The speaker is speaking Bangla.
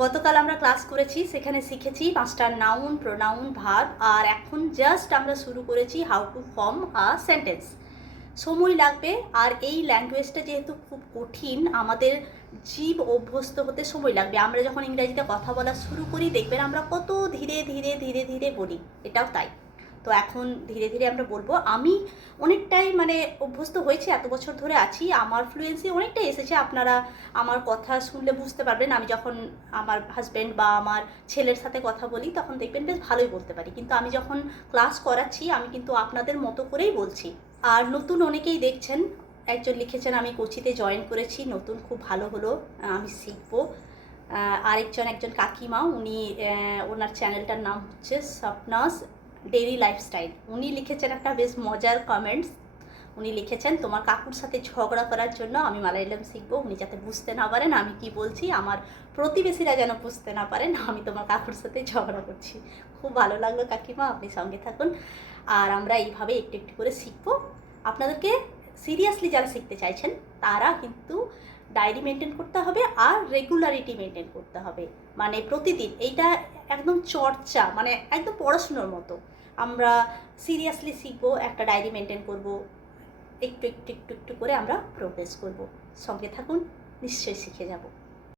গতকাল আমরা ক্লাস করেছি, সেখানে শিখেছি 5টা নাউন, প্রোনাউন, ভার্ব, আর এখন জাস্ট আমরা শুরু করেছি how to form a sentence. সময় লাগবে, আর এই ল্যাঙ্গুয়েজটা যেহেতু খুব কঠিন, আমাদের জীব অভ্যস্ত হতে সময় লাগবে। আমরা যখন ইংরাজিতে কথা বলা শুরু করি দেখবেন আমরা কত ধীরে ধীরে ধীরে ধীরে বলি, এটাও তাই। তো এখন ধীরে ধীরে আমরা বলবো। আমি অনেকটাই অভ্যস্ত হয়েছি, এত বছর ধরে আছি, আমার ফ্লুয়েন্সি অনেকটাই এসেছে। আপনারা আমার কথা শুনলে বুঝতে পারবেন, আমি যখন আমার হাজব্যান্ড বা আমার ছেলের সাথে কথা বলি তখন দেখবেন বেশ ভালোই বলতে পারি, কিন্তু আমি যখন ক্লাস করাচ্ছি আমি কিন্তু আপনাদের মতো করেই বলছি। আর নতুন অনেকেই দেখছেন, একজন লিখেছেন আমি কোচিতে জয়েন করেছি, নতুন খুব ভালো হলো, আমি শিখবো। একজন কাকিমা, উনি ওনার চ্যানেলটার নাম হচ্ছে স্বপ্নাস ডেইলি লাইফস্টাইল। উনি লিখেছেন একটা বেশ মজার কমেন্টস। উনি লিখেছেন, তোমার কাকুর সাথে ঝগড়া করার জন্য আমি মালায়ালাম শিখবো, উনি যাতে বুঝতে না পারেন আমি কি বলছি, আমার প্রতিবেশীরা যেন বুঝতে না পারেন আমি তোমার কাকুর সাথে ঝগড়া করছি। খুব ভালো লাগলো কাকিমা, আপনি সঙ্গে থাকুন, আর আমরা এইভাবে একটু একটু করে শিখবো। আপনাদেরকে সিরিয়াসলি যারা শিখতে চাইছেন তারা কিন্তু ডায়েরি মেনটেন করতে হবে, আর রেগুলারিটি মেনটেন করতে হবে, প্রতিদিন। এইটা একদম চর্চা, একদম পড়াশুনোর মতো। আমরা সিরিয়াসলি শিখবো, একটা ডায়েরি মেনটেন করব, একটু একটু একটু একটু করে আমরা প্রোগ্রেস করব। সঙ্গে থাকুন, নিশ্চয়ই শিখে যাব।